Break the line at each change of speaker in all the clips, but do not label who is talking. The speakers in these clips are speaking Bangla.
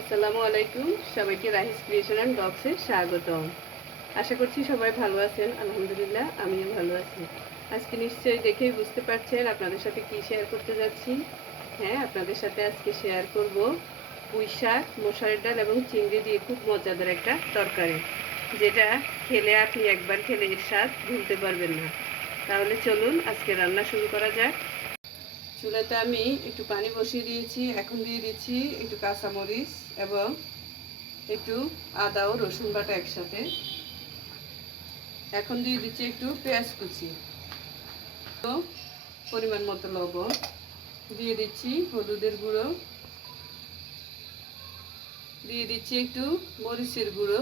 আসসালামু আলাইকুম। সবাইকে রাহিস ক্রিয়েশন অ্যান্ড বক্সে স্বাগতম। আশা করছি সবাই ভালো আছেন। আলহামদুলিল্লাহ, আমিও ভালো আছি। আজকে নিশ্চয়ই দেখেই বুঝতে পারছেন আপনাদের সাথে কি শেয়ার করতে যাচ্ছি। হ্যাঁ আপনাদের সাথে আজকে শেয়ার করব পুঁই শাক মশারির ডাল এবং চিংড়ি দিয়ে খুব মজাদার একটা তরকারি, যেটা খেলে আপনি একবার খেলে এর স্বাদ ভুলতে পারবেন না। তাহলে চলুন, আজকে রান্না শুরু করা যাক। চুলাতে আমি একটু পানি বসিয়ে দিয়েছি, এখন দিয়ে দিচ্ছি একটু কাঁচামরিচ এবং একটু আদা ও রসুন বাটা একসাথে। এখন দিয়ে দিচ্ছি একটু পেঁয়াজ কুচি। তো পরিমাণ মতো লবণ। দিয়ে দিচ্ছি হলুদের গুঁড়ো। দিয়ে দিচ্ছি একটু মরিচের গুঁড়ো।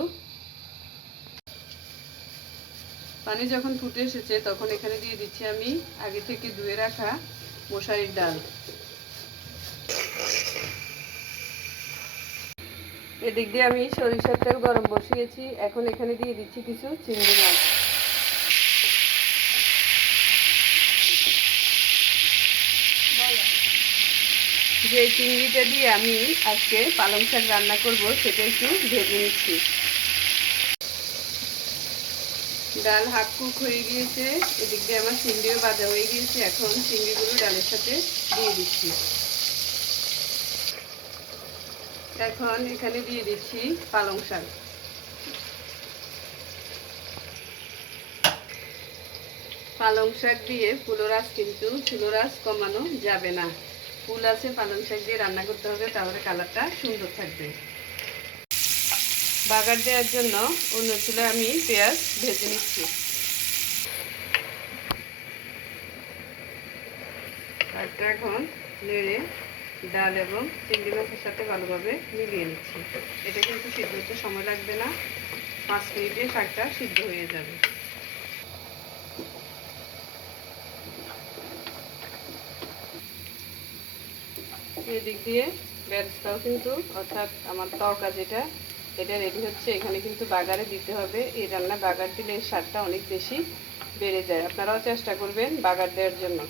পানি যখন ফুটে এসেছে তখন এখানে দিয়ে দিচ্ছি আমি আগে থেকে ধুয়ে রাখা মশারির ডাল। এদিক দিয়ে আমি সরিষার তেল গরম বসিয়েছি। এখন এখানে দিয়ে দিচ্ছি কিছু চিংড়ি মাছ। যে চিংড়িটা দিয়ে আমি আজকে পালং শাক রান্না করব, সেটা একটু ভেজে নিচ্ছি। ডাল হাফ কুক হয়ে গিয়েছে, এদিক দিয়ে আমার চিংড়িও বাজা হয়ে গিয়েছে, এখন চিংড়িগুলো ডালের সাথে দিয়ে দিচ্ছি। এখন এখানে দিয়ে দিচ্ছি পালং শাক। পালং শাক দিয়ে ফুলোরাস কিন্তু ফুলোরাস কমানো যাবে না। ফুল আছে, পালং শাক দিয়ে রান্না করতে হবে, তাহলে কালারটা সুন্দর থাকবে। বাগার দেওয়ার জন্য অন্য চুলে আমি পেঁয়াজ ভেজে নিচ্ছি। এখন নেড়ে, ডাল এবং চিংড়ি মাছের সাথে ভালোভাবে মিলিয়ে নিচ্ছি। এটা কিন্তু সিদ্ধ হতে সময় লাগবে না। পাঁচ মিনিটে শাকটা সিদ্ধ হয়ে যাবে। এদিক দিয়ে বেরেস্তাও কিন্তু, অর্থাৎ আমার তরকা যেটা এটা রেডি হচ্ছে। এখানে কিন্তু বাগারে দিতে হবে। এই রান্না বাগার দিলে এর স্বাদটা অনেক বেশি বেড়ে যায়। আপনারাও চেষ্টা করবেন বাগার দেওয়ার জন্য।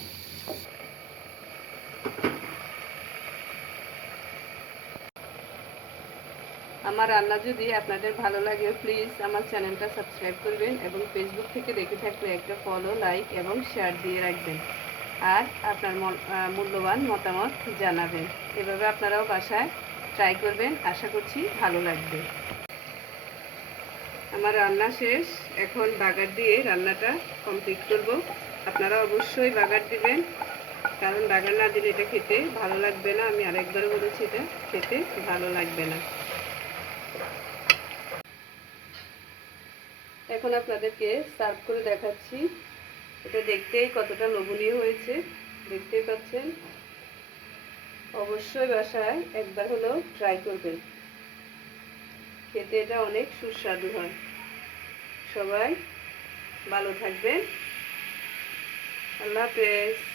আমার রান্না যদি আপনাদের ভালো লাগে প্লিজ আমার চ্যানেলটা সাবস্ক্রাইব করবেন এবং ফেসবুক থেকে দেখে থাকলে একটা ফলো লাইক এবং শেয়ার দিয়ে রাখবেন। আর আপনার মূল্যবান মতামত জানাবেন। এভাবে আপনারাও বাসায় ট্রাই করবেন, আশা করছি ভালো লাগবে। আমার রান্না শেষ, এখন বাগার দিয়ে রান্নাটা কমপ্লিট করব। আপনারা অবশ্যই বাগার দিবেন, কারণ বাগার না দিলে এটা খেতে ভালো লাগবে না। আমি আরেকবার বলেছি, এটা খেতে ভালো লাগবে না। এখন আপনাদেরকে সার্ভ করে দেখাচ্ছি। এটা দেখতেই কতটা লোভনীয় হয়েছে, দেখতেই পাচ্ছেন। অবশ্যই বাসায় একবার হলেও ট্রাই করবেন। খেতে এটা অনেক সুস্বাদু হয়। সবাই ভালো থাকবেন। আল্লাহ হাফেজ।